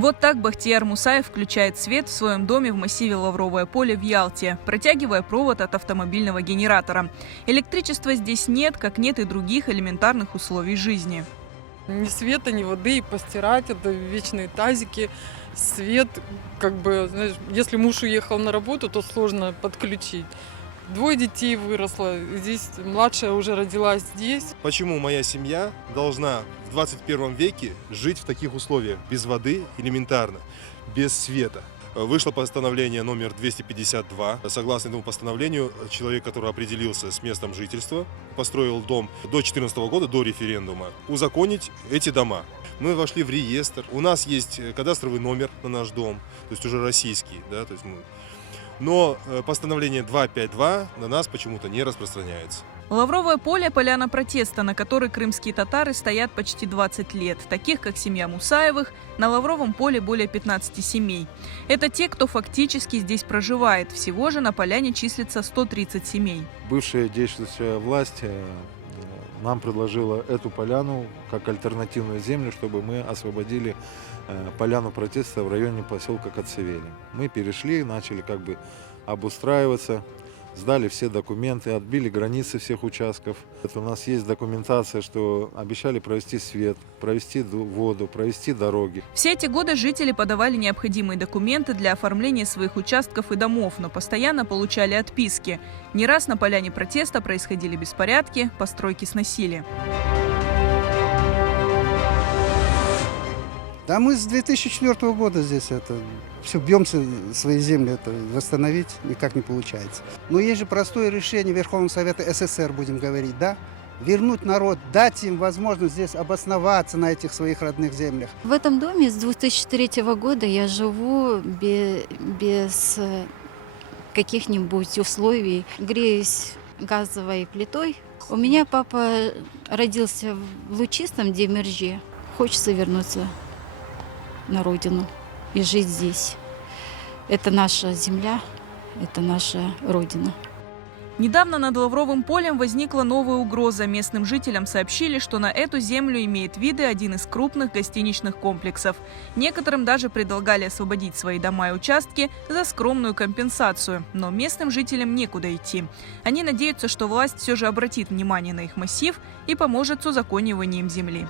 Вот так Бахтияр Мусаев включает свет в своем доме в массиве Лавровое поле в Ялте, протягивая провод от автомобильного генератора. Электричества здесь нет, как нет и других элементарных условий жизни. Ни света, ни воды, и постирать, это вечные тазики, свет, знаешь, если муж уехал на работу, то сложно подключить. 2 детей выросло, здесь младшая уже родилась здесь. Почему моя семья должна в 21 веке жить в таких условиях? Без воды элементарно, без света. Вышло постановление номер 252. Согласно этому постановлению, человек, который определился с местом жительства, построил дом до 2014 года, до референдума, узаконить эти дома. Мы вошли в реестр, у нас есть кадастровый номер на наш дом, то есть уже российский, да, то есть но постановление 252 на нас почему-то не распространяется. Лавровое поле – поляна протеста, на которой крымские татары стоят почти 20 лет. Таких, как семья Мусаевых, на Лавровом поле более 15 семей. Это те, кто фактически здесь проживает. Всего же на поляне числится 130 семей. Бывшая действующая власть нам предложила эту поляну как альтернативную землю, чтобы мы освободили поляну протеста в районе поселка Коцевели. Мы перешли, начали обустраиваться, сдали все документы, отбили границы всех участков. У нас есть документация, что обещали провести свет, провести воду, провести дороги. Все эти годы жители подавали необходимые документы для оформления своих участков и домов, но постоянно получали отписки. Не раз на поляне протеста происходили беспорядки, постройки сносили. Да мы с 2004 года здесь все бьемся, свои земли восстановить никак не получается. Но есть же простое решение Верховного Совета СССР, будем говорить, да? Вернуть народ, дать им возможность здесь обосноваться на этих своих родных землях. В этом доме с 2003 года я живу без каких-нибудь условий. Греюсь газовой плитой. У меня папа родился в Лучистом Демирже. Хочется вернуться на родину и жить здесь. Это наша земля, это наша родина. Недавно над Лавровым полем возникла новая угроза. Местным жителям сообщили, что на эту землю имеет виды один из крупных гостиничных комплексов. Некоторым даже предлагали освободить свои дома и участки за скромную компенсацию. Но местным жителям некуда идти. Они надеются, что власть все же обратит внимание на их массив и поможет с узакониванием земли.